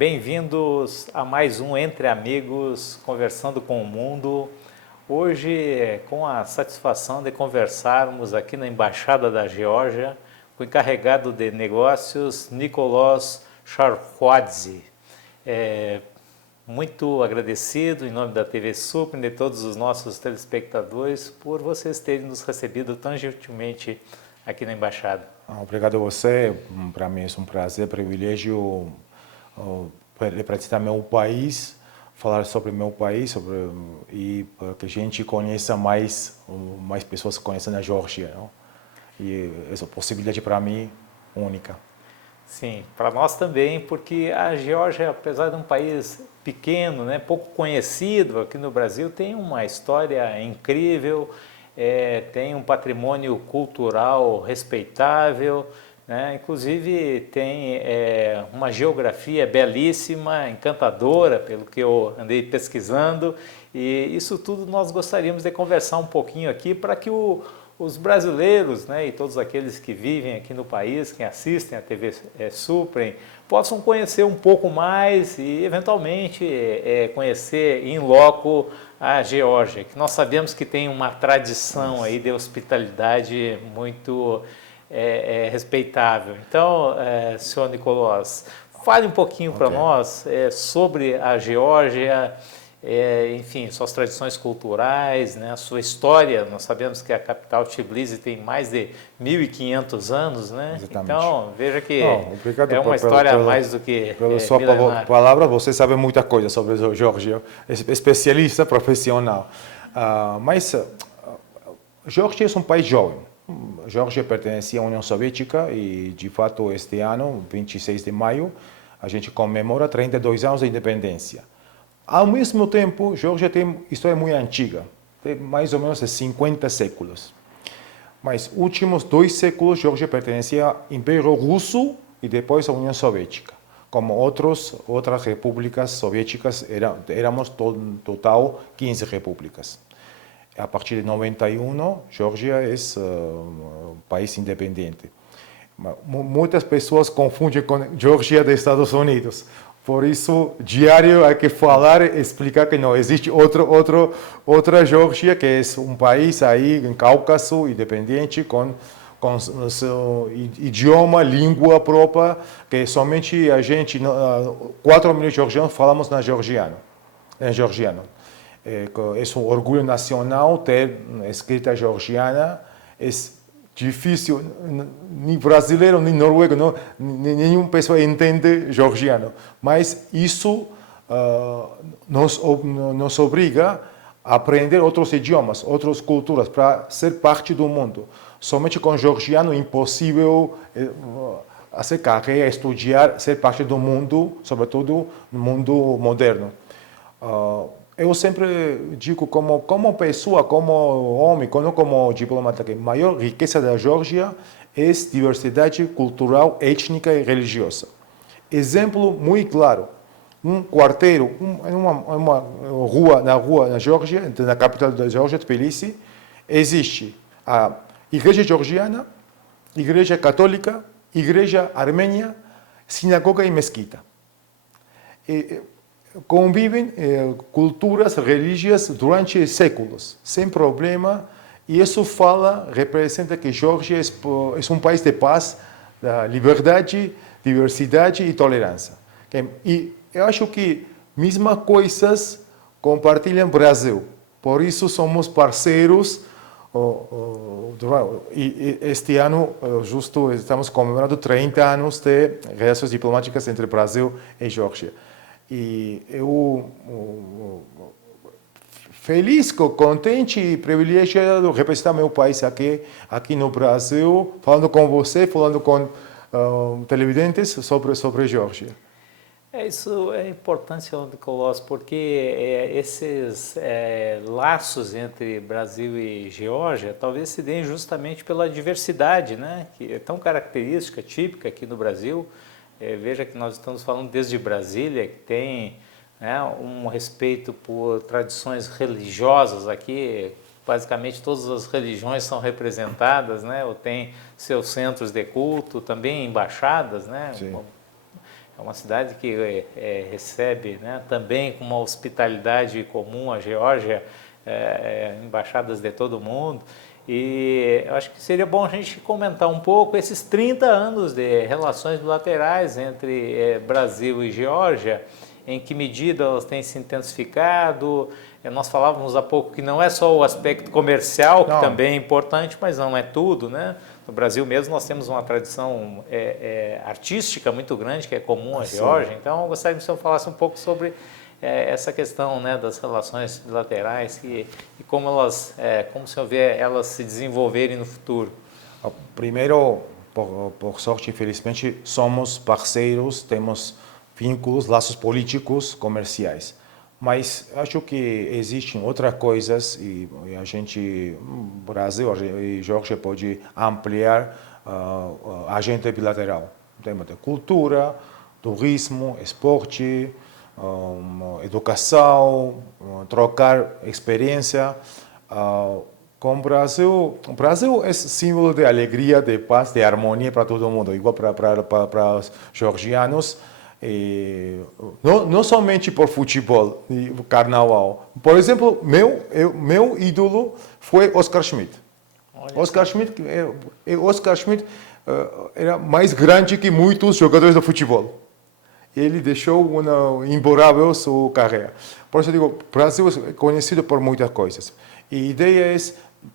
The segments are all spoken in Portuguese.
Bem-vindos a mais um Entre Amigos, conversando com o mundo. Hoje, com a satisfação de conversarmos aqui na Embaixada da Geórgia, com o encarregado de negócios, Nicolas Charquadze. Muito agradecido em nome da TV Super e de todos os nossos telespectadores por vocês terem nos recebido tão gentilmente aqui na Embaixada. Obrigado a você. Para mim é um prazer, privilégio representar meu país, falar sobre meu país e para que a gente conheça mais pessoas que conhecem a Geórgia, não? E essa possibilidade para mim única. Sim, para nós também, porque a Geórgia, apesar de um país pequeno, né, pouco conhecido aqui no Brasil, tem uma história incrível, tem um patrimônio cultural respeitável, né, inclusive tem uma geografia belíssima, encantadora, pelo que eu andei pesquisando, e isso tudo nós gostaríamos de conversar um pouquinho aqui para que os brasileiros, né, e todos aqueles que vivem aqui no país, que assistem a TV Suprem, possam conhecer um pouco mais e, eventualmente, conhecer in loco a Geórgia, que nós sabemos que tem uma tradição aí de hospitalidade muito respeitável. Então, senhor Nicolas, fale um pouquinho para nós sobre a Geórgia, enfim, suas tradições culturais, né, a sua história. Nós sabemos que a capital Tbilisi tem mais de 1.500 anos, né? Exatamente. Então, veja que Obrigado uma história mais do que pela sua palavra. Você sabe muita coisa sobre a Geórgia, especialista, profissional. Mas a Geórgia é um país jovem. A Geórgia pertencia à União Soviética e, de fato, este ano, 26 de maio, a gente comemora 32 anos de independência. Ao mesmo tempo, a Geórgia tem história muito antiga, tem mais ou menos 50 séculos. Mas nos últimos 2 séculos, a Geórgia pertencia ao Império Russo e depois à União Soviética. Como outras repúblicas soviéticas, éramos total 15 repúblicas. A partir de 91, a Geórgia é um país independente. Muitas pessoas confundem com a Geórgia dos Estados Unidos. Por isso, diário há que falar e explicar que não existe outra Geórgia, que é um país aí em Cáucaso, independente, com seu idioma, língua própria, que somente a gente, 4 milhões de georgianos, falamos em georgiano. É um orgulho nacional ter escrita georgiana. É difícil, nem brasileiro, nem noruego, nenhuma pessoa entende georgiano. Mas isso nos obriga a aprender outros idiomas, outras culturas, para ser parte do mundo. Somente com georgiano é impossível fazer carreira, estudar, ser parte do mundo, sobretudo no mundo moderno. Eu sempre digo, como pessoa, como homem, como diplomata, que a maior riqueza da Geórgia é diversidade cultural, étnica e religiosa. Exemplo muito claro: um quarteiro, na Geórgia, na capital da Geórgia, Tbilisi, existe a igreja georgiana, igreja católica, igreja armênia, sinagoga e mesquita. Convivem culturas religiosas durante séculos, sem problema, e isso representa que Geórgia é um país de paz, liberdade, diversidade e tolerância. E eu acho que mesmas coisas compartilham o Brasil, por isso somos parceiros. E este ano, justo, estamos comemorando 30 anos de relações diplomáticas entre Brasil e Geórgia. E eu, feliz, contente e privilegiado de representar meu país aqui no Brasil, falando com você, falando com televidentes sobre a Geórgia. Isso é importante, senhor Nicolas, porque esses laços entre Brasil e Geórgia talvez se deem justamente pela diversidade, né, que é tão característica, típica aqui no Brasil. Veja que nós estamos falando desde Brasília, que tem, né, um respeito por tradições religiosas aqui. Basicamente todas as religiões são representadas, né, ou tem seus centros de culto, também embaixadas, né. Sim. É É uma cidade que recebe, né, também com uma hospitalidade comum a Geórgia, embaixadas de todo mundo. E eu acho que seria bom a gente comentar um pouco esses 30 anos de relações bilaterais entre Brasil e Geórgia, em que medida elas têm se intensificado. Nós falávamos há pouco que não é só o aspecto comercial, que também é importante, mas não é tudo, né? No Brasil mesmo nós temos uma tradição artística muito grande, que é comum à Geórgia. Então eu gostaria que o senhor falasse um pouco sobre essa questão, né, das relações bilaterais e como elas, como o senhor vê elas se desenvolverem no futuro. Primeiro, por sorte, infelizmente, somos parceiros, temos vínculos, laços políticos, comerciais. Mas acho que existem outras coisas e a gente, Brasil e Geórgia pode ampliar a agenda bilateral. Temos de cultura, turismo, esporte, educação, trocar experiência. Com o Brasil é símbolo de alegria, de paz, de harmonia para todo mundo, igual para os georgianos. E não somente por futebol e carnaval. Por exemplo, meu ídolo foi Oscar Schmidt. Oscar Schmidt era mais grande que muitos jogadores de futebol. Ele deixou uma imborrável sua carreira. Por isso eu digo, o Brasil é conhecido por muitas coisas. E a ideia é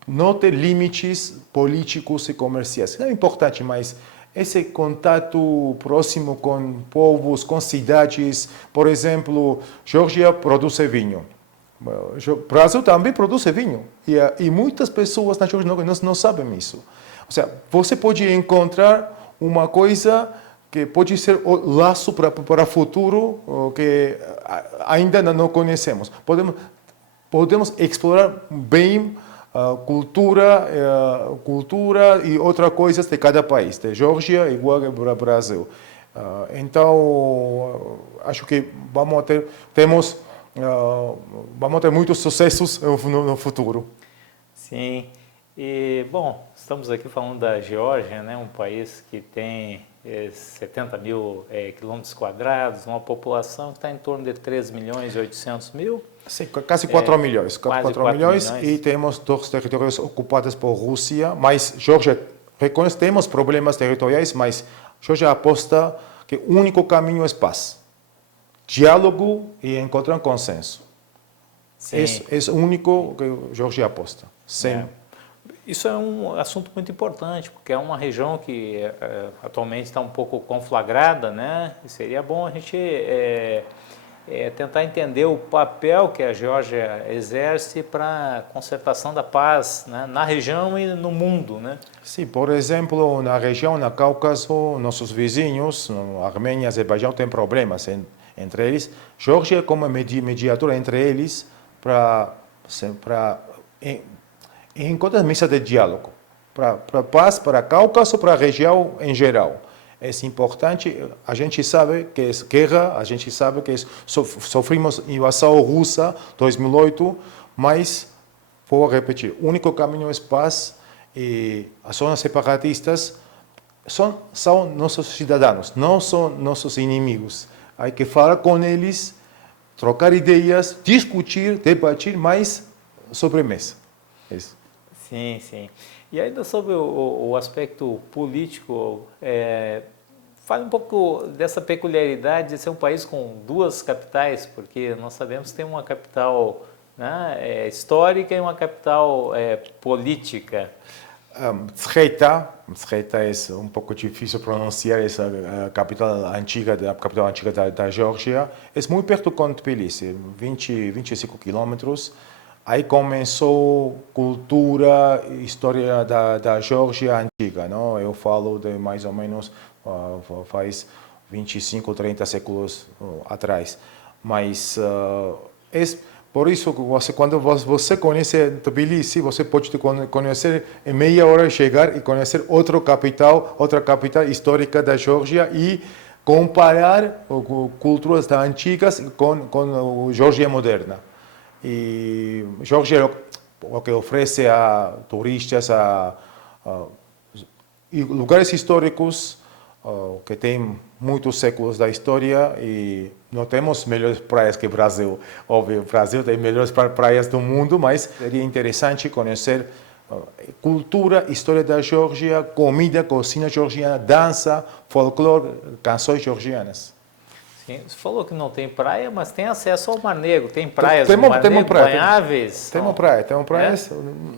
não ter limites políticos e comerciais. É importante, mas esse contato próximo com povos, com cidades, por exemplo, Geórgia produz vinho. O Brasil também produz vinho. E muitas pessoas na Geórgia não sabem isso. Ou seja, você pode encontrar uma coisa que pode ser o laço para o futuro que ainda não conhecemos. Podemos explorar bem cultura e outras coisas de cada país, de Geórgia igual para o Brasil. Então, acho que vamos ter muitos sucessos no futuro. Sim. E, bom, estamos aqui falando da Geórgia, né, um país que tem 70 mil quilômetros quadrados, uma população que está em torno de 3 milhões e 800 mil. Sim, quase 4 milhões. Quase 4 milhões e temos 2 territórios ocupados por Rússia, mas Geórgia reconhece, temos problemas territoriais, mas Geórgia aposta que o único caminho é paz, diálogo e encontrar consenso. É o único que Geórgia aposta. Isso é um assunto muito importante, porque é uma região que atualmente está um pouco conflagrada, né? E seria bom a gente tentar entender o papel que a Geórgia exerce para a consertação da paz, né, na região e no mundo, né? Sim, por exemplo, na região, na Cáucaso, nossos vizinhos, Armênia e Azerbaijão, têm problemas entre eles. Geórgia como mediadora entre eles para encontrar mesa de diálogo para paz, para Cáucaso, para a região em geral. É importante, a gente sabe que é guerra, a gente sabe que sofrimos invasão russa em 2008, mas, vou repetir, o único caminho é paz e as zonas separatistas são nossos cidadãos, não são nossos inimigos. Há que falar com eles, trocar ideias, discutir, debater, mas sobre mesa. Isso. Sim, sim. E ainda sobre o aspecto político, fale um pouco dessa peculiaridade de ser um país com duas capitais, porque nós sabemos que tem uma capital, né, histórica e uma capital política. Mtskheta é um pouco difícil pronunciar, essa capital antiga da Geórgia. É muito perto de Tbilisi, 25 quilômetros. Aí começou cultura, história da Geórgia antiga, não? Eu falo de mais ou menos faz 25, 30 séculos atrás. Mas por isso quando você conhece Tbilisi, você pode conhecer em meia hora chegar e conhecer outra capital histórica da Geórgia e comparar culturas antigas com a Geórgia moderna. E Geórgia o que oferece a turistas, a lugares históricos, que tem muitos séculos da história e não temos melhores praias que o Brasil. Óbvio, o Brasil tem melhores praias do mundo, mas seria interessante conhecer cultura, história da Geórgia, comida, cozinha georgiana, dança, folclore, canções georgianas. Sim, você falou que não tem praia, mas tem acesso ao Mar Negro. Tem praias Temos do Mar Negro praia, banháveis? Temos praias,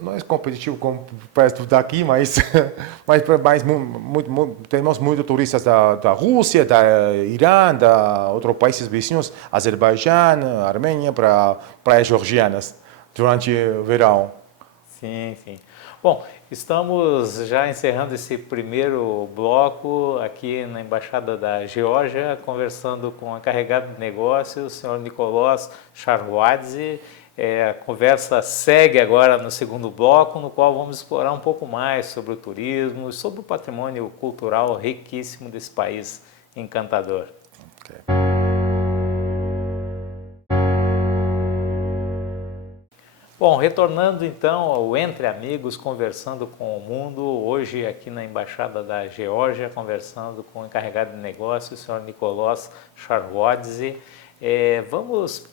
não é competitivo com praias daqui, mas, temos muitos turistas da Rússia, da Irã, da outros países vizinhos, Azerbaijão, Armênia, para praias georgianas durante o verão. Sim, sim. Bom, estamos já encerrando esse primeiro bloco aqui na Embaixada da Geórgia, conversando com a encarregada de negócios, o senhor Nicolás Charhuadze. A conversa segue agora no segundo bloco, no qual vamos explorar um pouco mais sobre o turismo, sobre o patrimônio cultural riquíssimo desse país encantador. Okay. Bom, retornando então ao Entre Amigos, conversando com o mundo, hoje aqui na Embaixada da Geórgia, conversando com o encarregado de negócios, o senhor Nicolás Charhuadze. Vamos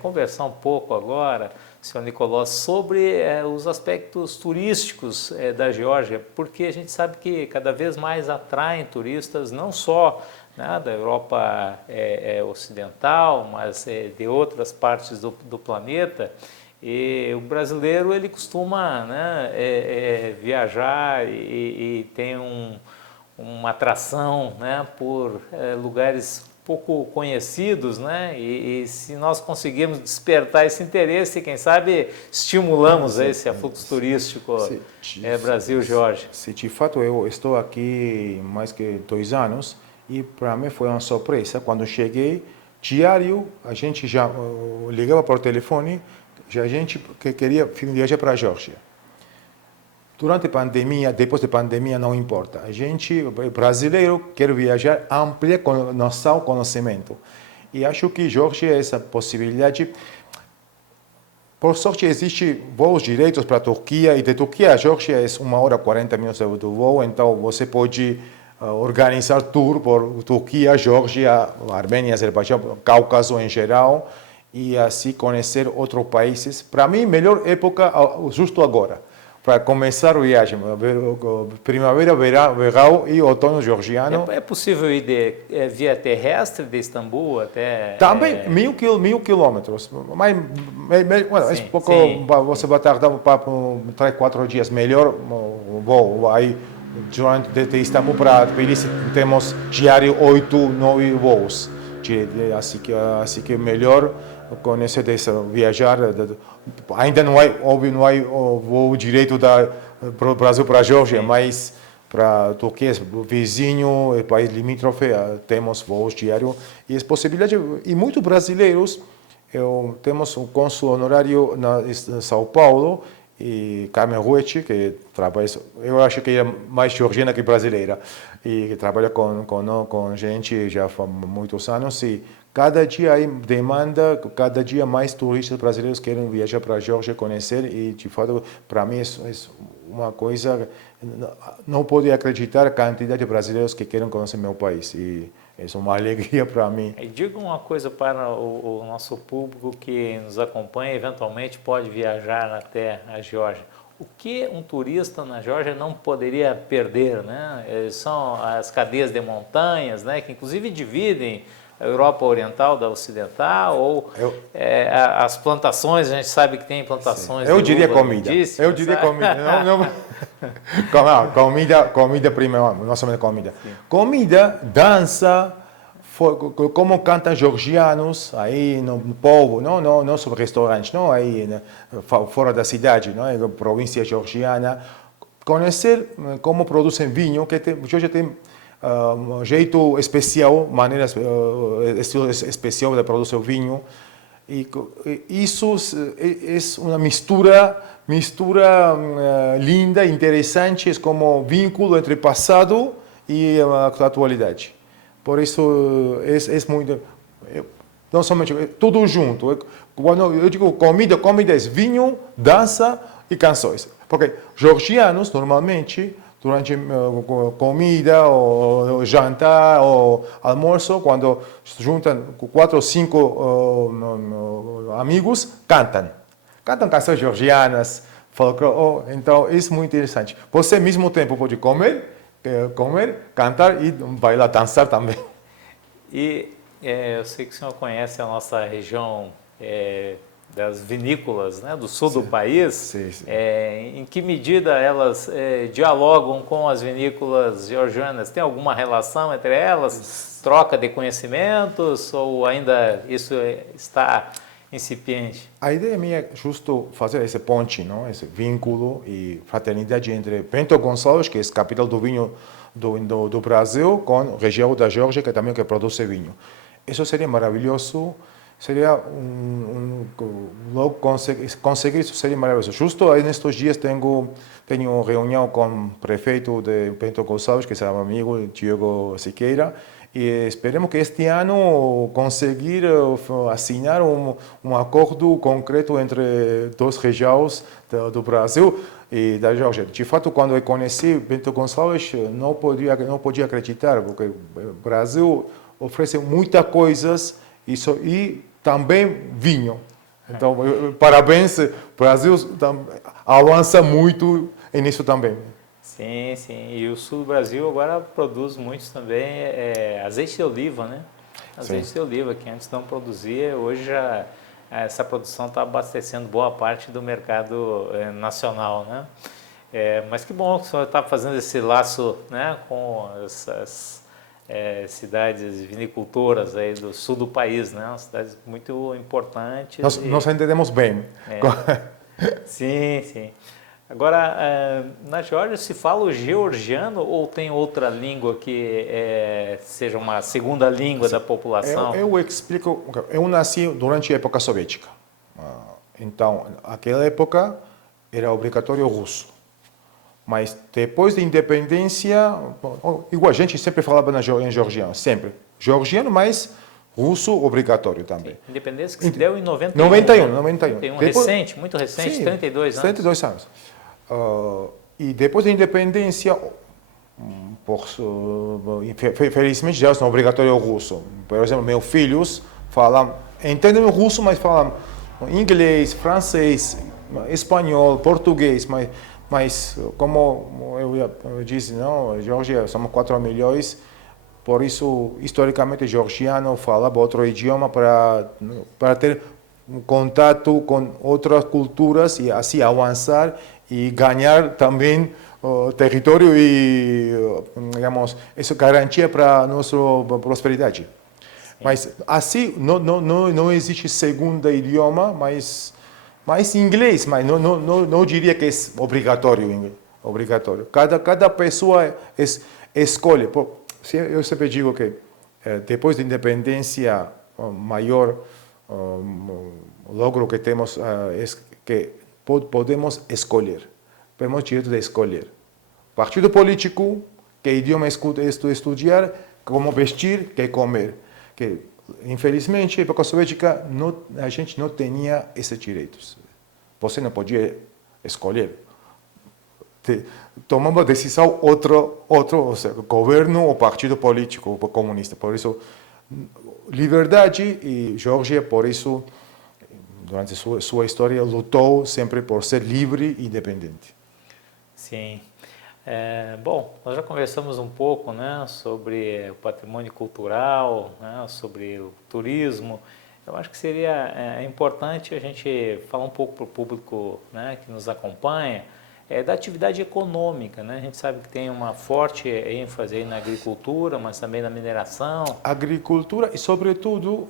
conversar um pouco agora, senhor Nicolás, sobre os aspectos turísticos da Geórgia, porque a gente sabe que cada vez mais atraem turistas, não só da Europa ocidental, mas de outras partes do planeta. E o brasileiro ele costuma viajar e tem uma atração por lugares pouco conhecidos, e se nós conseguirmos despertar esse interesse, quem sabe estimulamos esse afluxo turístico Brasil-Geórgia. De fato, eu estou aqui mais que 2 anos e para mim foi uma surpresa. Quando cheguei, diário, a gente já ligava por telefone, já a gente que queria viajar para a Geórgia. Durante a pandemia, depois da pandemia, não importa. A gente, brasileiro, quer viajar, ampliar noção, conhecimento. E acho que Geórgia é essa possibilidade. Por sorte, existem voos diretos para a Turquia, e de Turquia a Geórgia é 1 hora e 40 minutos do voo, então você pode organizar tour por Turquia, Geórgia, Armênia, Azerbaijão, Cáucaso em geral, e assim conhecer outros países. Para mim, melhor época justo agora, para começar a viagem, primavera, verão e outono georgiano. É possível ir via terrestre de Istambul até... Também 1.000 quilômetros, mas pouco, você vai tardar para 3, 4 dias, melhor voo. Aí, de Istambul para Tbilisi, temos diário 8, 9 voos. Assim que melhor conhecer viajar. Ainda não há, óbvio, não há o voo direito do Brasil para a Geórgia, mas para a Turquia, vizinho, país limítrofe, temos voos diários e as possibilidades. E muitos brasileiros, temos um cônsul honorário em São Paulo, e Carmen Ruetti, que trabalha, eu acho que é mais georgiana que brasileira, e que trabalha com gente já há muitos anos, e cada dia há demanda, cada dia mais turistas brasileiros querem viajar para a Geórgia, conhecer, e de fato, para mim, é uma coisa, não pode acreditar a quantidade de brasileiros que querem conhecer meu país, e é uma alegria para mim. E diga uma coisa para o nosso público que nos acompanha, eventualmente pode viajar até a Geórgia. O que um turista na Geórgia não poderia perder, São as cadeias de montanhas, que inclusive dividem a Europa Oriental da Ocidental, ou as plantações, a gente sabe que tem plantações. Eu diria comida. Eu diria comida. Comida primeiro, não somente comida. Sim. Comida, dança, como cantam georgianos aí no povo, não sobre restaurantes, não aí fora da cidade, não província georgiana. Conhecer como produzem vinho, que Geórgia tem um jeito especial, maneira estilo especial de produzir o vinho, e isso é uma mistura linda, interessante, é como vínculo entre passado e a atualidade. Por isso é muito, não somente tudo junto. Quando eu digo comida é vinho, dança e canções, porque georgianos normalmente durante comida, ou jantar, ou almoço, quando juntam 4 ou 5 amigos, cantam. Cantam canções georgianas, folclore. Então, isso é muito interessante. Você, ao mesmo tempo, pode comer, cantar e bailar, dançar também. E eu sei que o senhor conhece a nossa região das vinícolas, né, do sul do país. Sim, sim. Em que medida elas dialogam com as vinícolas georgianas? Tem alguma relação entre elas? Troca de conhecimentos ou ainda isso está incipiente? A ideia minha é justo fazer esse ponte, não? Esse vínculo e fraternidade entre Bento Gonçalves, que é a capital do vinho do Brasil, com a região da Geórgia, que também produz vinho. Isso seria maravilhoso, seria logo conseguir isso seria maravilhoso. Justo aí nestes dias tenho reunião com o prefeito de Bento Gonçalves, que é meu amigo Diego Siqueira, e esperemos que este ano conseguir assinar um acordo concreto entre duas regiões do Brasil e da Geórgia. De fato, quando eu conheci Bento Gonçalves, não podia acreditar, porque o Brasil oferece muitas coisas e também vinho. Então, parabéns, o Brasil avança muito nisso também. Sim, sim. E o sul do Brasil agora produz muitos também azeite de oliva, né? Azeite Sim. de oliva, que antes não produzia, hoje já essa produção está abastecendo boa parte do mercado nacional, né? Mas que bom que o senhor está fazendo esse laço, né, com essas cidades vinicultoras aí do sul do país, né? Cidades muito importantes. Nós entendemos bem. Sim, sim. Agora, na Geórgia se fala o georgiano ou tem outra língua que seja uma segunda língua da população? Eu explico. Eu nasci durante a época soviética. Então, naquela época era obrigatório russo. Mas depois da independência, igual a gente sempre falava em georgiano, sempre. Georgiano, mas russo obrigatório também. Independência que se deu em 91. 91. Depois, recente, muito recente, sim, 32 anos. 32 anos. E depois da independência, felizmente já não é obrigatório russo. Por exemplo, meus filhos entendem o russo, mas falam inglês, francês, espanhol, português, mas como eu disse, não, Geórgia somos 4 milhões, por isso, historicamente, georgiano falava outro idioma para ter um contato com outras culturas e assim avançar e ganhar também território e, digamos, isso garantia para a nossa prosperidade. Sim. Mas assim, não existe segundo idioma, mas inglês, mas não diria que é obrigatório. Cada pessoa escolhe. Eu sempre digo que depois da independência, o maior logro que temos é que podemos escolher. Temos direito de escolher. Partido político, que idioma estudar, como vestir, que comer. Que, infelizmente, na época soviética, a gente não tinha esses direitos. Você não podia escolher. Tomamos decisão outro ou seja, governo ou partido político comunista. Por isso, liberdade e Geórgia, por isso, durante sua história, lutou sempre por ser livre e independente. Sim. Bom, nós já conversamos um pouco, né, sobre o patrimônio cultural, né, sobre o turismo. Eu acho que seria importante a gente falar um pouco para o público, né, que nos acompanha, da atividade econômica, né? A gente sabe que tem uma forte ênfase aí na agricultura, mas também na mineração. Agricultura e, sobretudo,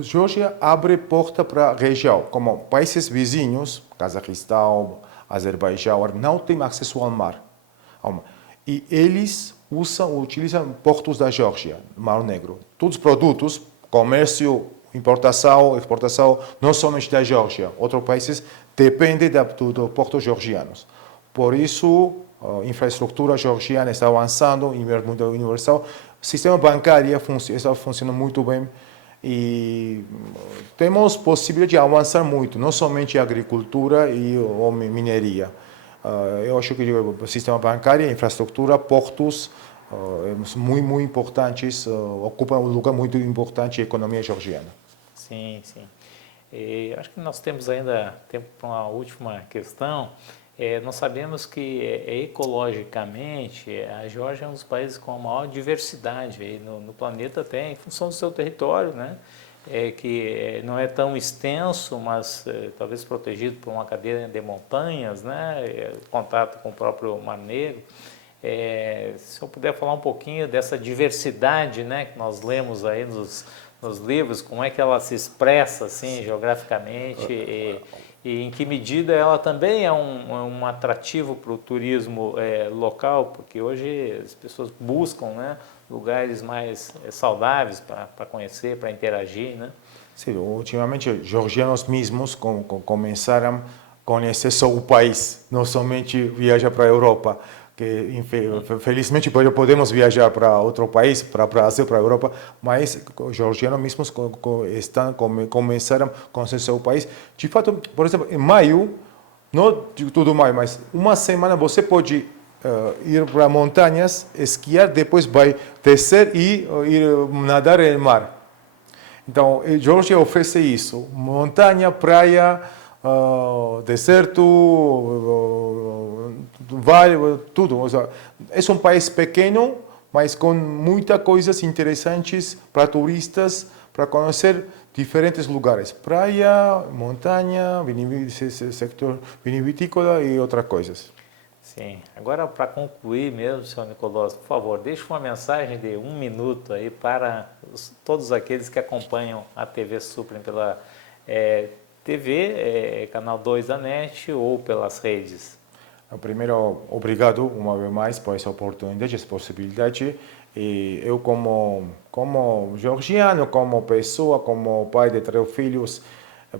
Geórgia abre porta para a região, como países vizinhos, Cazaquistão, Azerbaijão, não têm acesso ao mar. E eles utilizam portos da Geórgia, Mar Negro. Todos os produtos, comércio, importação, exportação, não somente da Geórgia, outros países dependem dos portos georgianos. Por isso, a infraestrutura georgiana está avançando, muito universal. O sistema bancário está funcionando muito bem e temos possibilidade de avançar muito, não somente a agricultura e a mineria. Eu acho que o sistema bancário, infraestrutura, portos, muito importantes, ocupam um lugar muito importante na economia georgiana. Sim, sim. E acho que nós temos ainda tempo para uma última questão. Nós sabemos que ecologicamente a Geórgia é um dos países com a maior diversidade aí no planeta, até em função do seu território, né? Que não é tão extenso, mas talvez protegido por uma cadeia de montanhas, né? Contato com o próprio Mar Negro. Se eu puder falar um pouquinho dessa diversidade, né, que nós lemos aí nos livros, como é que ela se expressa assim geograficamente e em que medida ela também é um atrativo para o turismo local, porque hoje as pessoas buscam, né, lugares mais saudáveis para conhecer, para interagir, né? Sim, ultimamente os georgianos mesmos começaram a conhecer só o país, não somente viajar para a Europa. Que felizmente podemos viajar para outro país, para o Brasil, para a Europa, mas os georgianos mesmos começaram a conhecer o país. De fato, por exemplo, em maio, não todo maio, mas uma semana você pode ir para montanhas, esquiar, depois vai descer e ir nadar no mar. Então, a Geórgia oferece isso: montanha, praia, deserto, vale, tudo. Ou seja, é um país pequeno, mas com muitas coisas interessantes para turistas, para conhecer diferentes lugares. Praia, montanha, sector vinivitícola e outras coisas. Sim. Agora, para concluir mesmo, senhor Nicolás, por favor, deixe uma mensagem de 1 minuto aí para todos aqueles que acompanham a TV Suprem pela TV, canal 2 da NET ou pelas redes. Primeiro, obrigado uma vez mais por essa oportunidade, essa possibilidade. E eu, como georgiano, como pessoa, como pai de 3 filhos,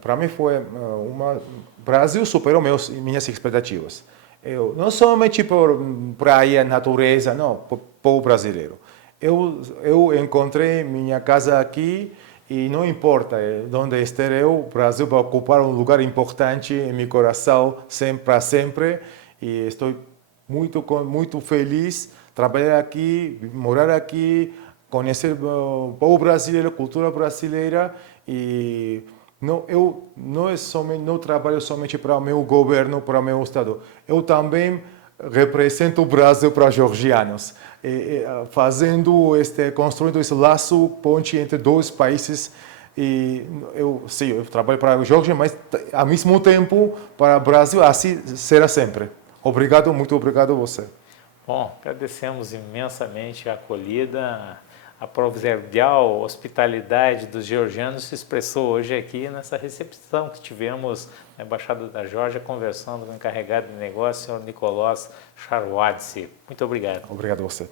para mim foi o Brasil superou minhas expectativas. Eu, não somente por praia, natureza, não, por povo brasileiro. Eu encontrei minha casa aqui e não importa onde estiver o Brasil vai ocupar um lugar importante em meu coração, sempre, para sempre. E estou muito feliz trabalhar aqui, morar aqui, conhecer o povo brasileiro, cultura brasileira e eu não trabalho somente para o meu governo, para o meu estado. Eu também represento o Brasil para os georgianos, construindo esse laço, ponte entre 2 países. E sim, eu trabalho para a Geórgia, mas ao mesmo tempo para o Brasil, assim será sempre. Obrigado, muito obrigado a você. Bom, agradecemos imensamente a acolhida, a proverbial hospitalidade dos georgianos se expressou hoje aqui nessa recepção que tivemos na Embaixada da Geórgia, conversando com o encarregado de negócio, o senhor Nicolás Charwadze. Muito obrigado. Obrigado a você.